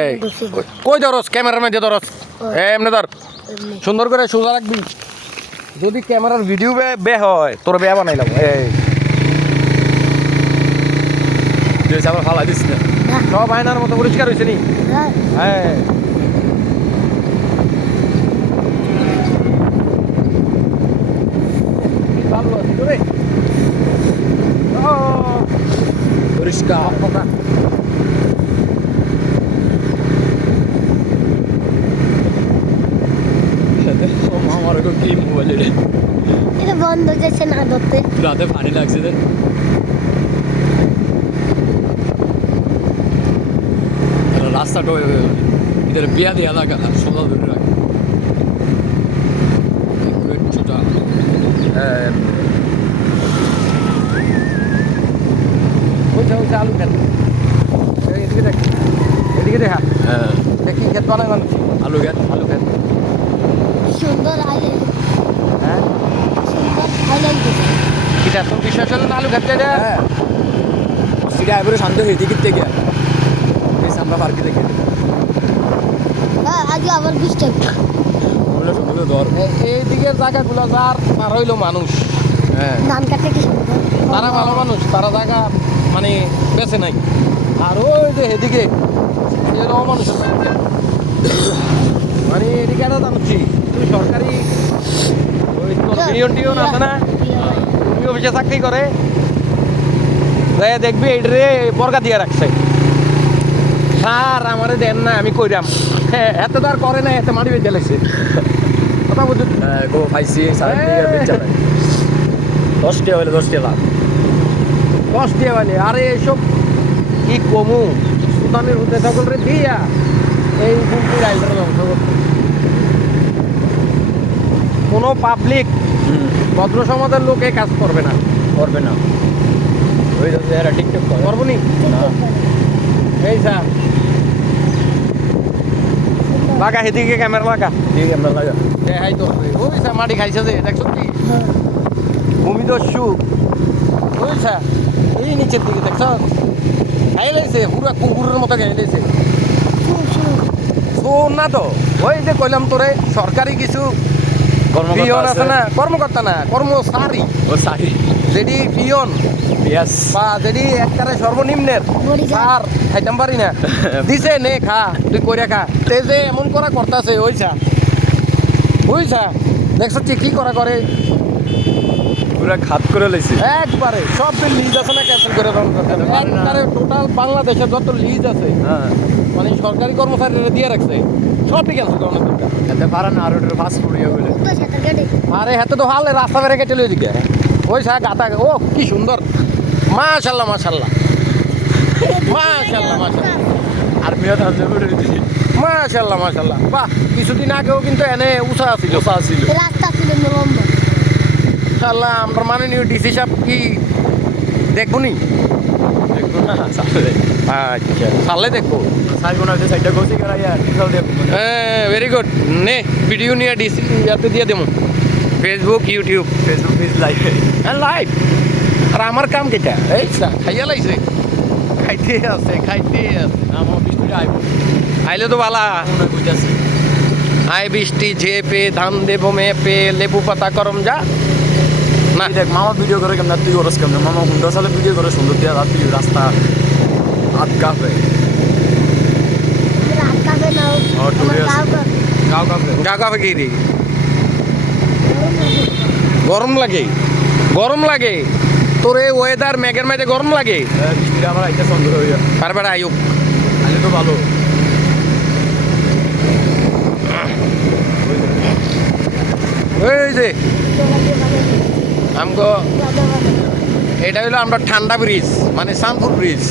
এই কই ধরস ক্যামেরার মধ্যে ধরস এমনি ধর সুন্দর করে সোজা রাখবি যদি ক্যামেরার ভিডিও বে হয় তোর বেয়া বানাইলাম এই আবার ফালা দিস না সব আয়নার মতো পরিষ্কার হয়েছে নি হ্যাঁ ভালো আছে তো রে পরিষ্কার আমার কি মোবাইল রে এটা বন্ধ যাচ্ছে না ধরতে রাতে পানি লাগছে রে রাস্তাটা ইধারে বিয়া দিয়া লাগা সোজা ধরে রাখ ছোটা ওইটা ওইটা আলু খেত এদিকে দেখ এদিকে দেখা হ্যাঁ দেখি খেত বানায় মানুষ আলু খেত সুন্দর আইল্যান্ড হ্যাঁ সুন্দর আইল্যান্ড এটা তোর বিশ্বাস হলো না আলু খেত এটা হ্যাঁ সিটা এবারে শান্ত হয়ে দিকে থেকে এই সামনে পার্কে থেকে হ্যাঁ আজকে আবার 20 টাকা বললে শুধু ধর এইদিকে জায়গাগুলো যার তার হইলো মানুষ হ্যাঁ ধান কাটতে কি সুন্দর তারা ভালো মানুষ তারা জায়গা মানে বেঁচে নাই আর ওই যে এদিকে এরকম মানুষ মানে এদিকে একটা জানছি তুই সরকারি ওই তোর বিলিয়ন টিয়ন আছে না তুমি অফিসে চাকরি করে দেখবি এইটারে বর্গা দিয়ে রাখছে স্যার আমারে দেন না আমি কইরাম হ্যাঁ এত তার করে না এত মারি বেঁধে লাগছে কথা বুঝতে গো পাইছি সাড়ে বেচা নাই 10 টাকা হলে 10 টাকা লাভ কষ্ট দিয়ে বলে আরে এসব কি কমু সুদানের হতে সকল রে দিয়া এই গুলটি রাইলটা ধ্বংস করতে কোনো পাবলিক ভদ্র সমাজের লোক এই কাজ করবে না করবে না ওই তো এরা টিকটক করে করবো নি না এই স্যার লাগা এদিকে ক্যামেরা লাগা ঠিক আমরা লাগা দেখাই তো ওই স্যার মাটি খাইছে যে দেখছো কি ভূমিদস্যু ওই স্যার এই নিচের দিকে দেখছো খাই লাইছে পুরো কুকুরের মতো খাই লাইছে শোন না তো ওই যে কইলাম তোরে সরকারি কিছু পিয়ন আছে না কর্মকর্তা না কর্মচারী ও সারি যেটি পিয়ন ইয়াস বা যেটি একবারে সর্বনিম্নের আর খাইতাম পারি না দিছে নে খা তুই কইরা খা তে যে এমন করা করতেছে ওইছা দেখছ কি করা করে পুরা খাত করে লাইছি একবারে সব লিজ আছে না ক্যান্সেল করে দেওয়ার দরকার নেই। একবারে টোটাল বাংলাদেশের যত লিজ আছে হ্যাঁ মানে সরকারি কর্মচারীরা দিয়ে রাখছে সবই ক্যান্সেল করানোর দরকার এতে পারা না আর ওটা ফাস্ট ফুড ইয়ে বলে তো সেটা কেটে আরে হাতে তো হালে রাস্তা বেড়ে কেটে লই দিকে ওই সা গাতা ও কি সুন্দর মাশাল্লাহ মাশাল্লাহ মাশাল্লাহ মাশাল্লাহ আর মেয়ে থাকতে করে দিছি মাশাল্লাহ মাশাল্লাহ বাহ কিছুদিন আগেও কিন্তু এনে উষা ছিল ওসা ছিল রাস্তা ছিল লম্বা ইনশাআল্লাহ আমরা মাননীয় ডিসি সাহেব কি দেখবো নি দেখো না সাথে আচ্ছা সালে দেখবো সাইড কোনা যে সাইডটা গোসি করা ইয়া টিকাল দেব হ্যাঁ ভেরি গুড নে ভিডিও নিয়ে ডিসি ইয়াতে দিয়ে দেবো Facebook YouTube Facebook page live হ্যাঁ লাইভ আর আমার কাম কেটা এই খাইয়া লাইছে খাইতে আছে আমার বিষ্ণুটা আইব আইলে তো বালা মনে কইতাছে আয় বৃষ্টি ঝেপে ধান দেবো মেপে লেবু পাতা করম যা না দেখ মামা ভিডিও করে কেমন তুই করস কেমন মামা হুন্ডা সালে ভিডিও করে সুন্দর দিয়া রাত তুই রাস্তা আট কাপে রাত কাটে না আর টুরে আছে। গাও গাও কাপে গা গা গিয়ে দি গরম লাগে তোর এই ওয়েদার মেঘের মাঝে গরম লাগে বৃষ্টিটা আমার আইতে সুন্দর হইয়া তারপরে আয়ুক আলে তো ভালো ওই যে আমগো এটা হলো আমরা ঠান্ডা ব্রিজ মানে শামপুর ব্রিজ